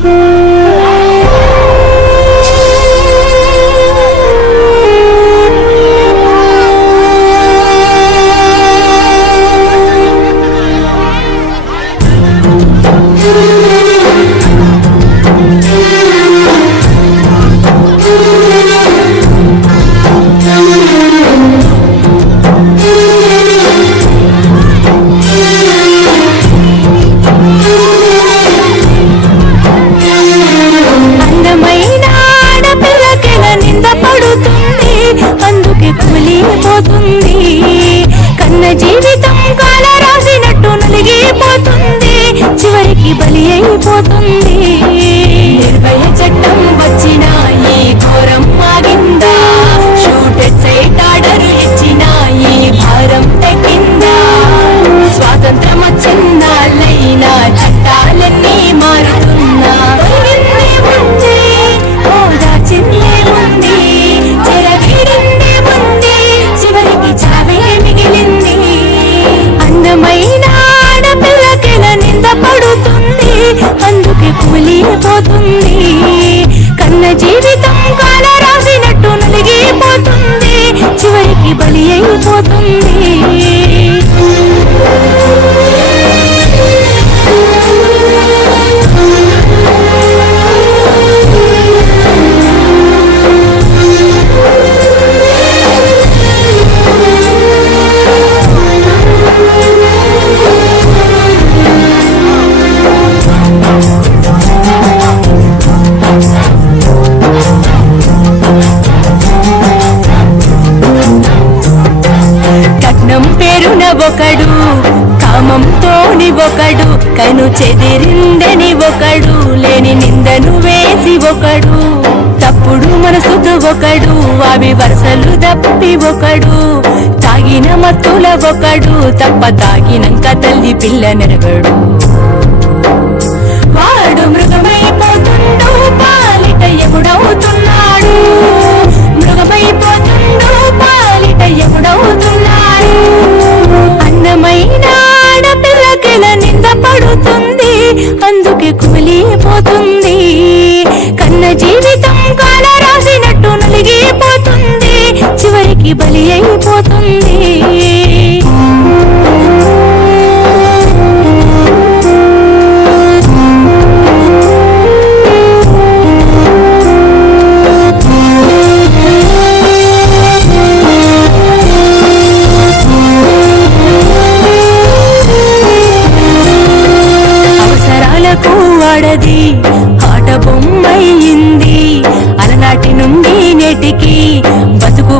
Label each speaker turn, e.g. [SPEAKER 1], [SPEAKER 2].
[SPEAKER 1] Thank. Yardım ఒకడు కామంతోని ఒకడు కను చెదిరిందని ఒకడు లేని నిందను వేసి ఒకడు తప్పుడు మనసుతో ఒకడు అవి వరుసలు తప్పి ఒకడు తాగిన మత్తుల ఒకడు తప్ప తాగినంక తల్లి పిల్ల నెరగడు. వాడు మృగ అందుకే కూలిపోతుంది కన్న జీవితం కాల రాసినట్టు నలిగిపోతుంది. చివరికి బలి అయిపోతుంది. ఆడది ఆట బొమ్మయింది అలనాటి నుండి నేటికి బతుకు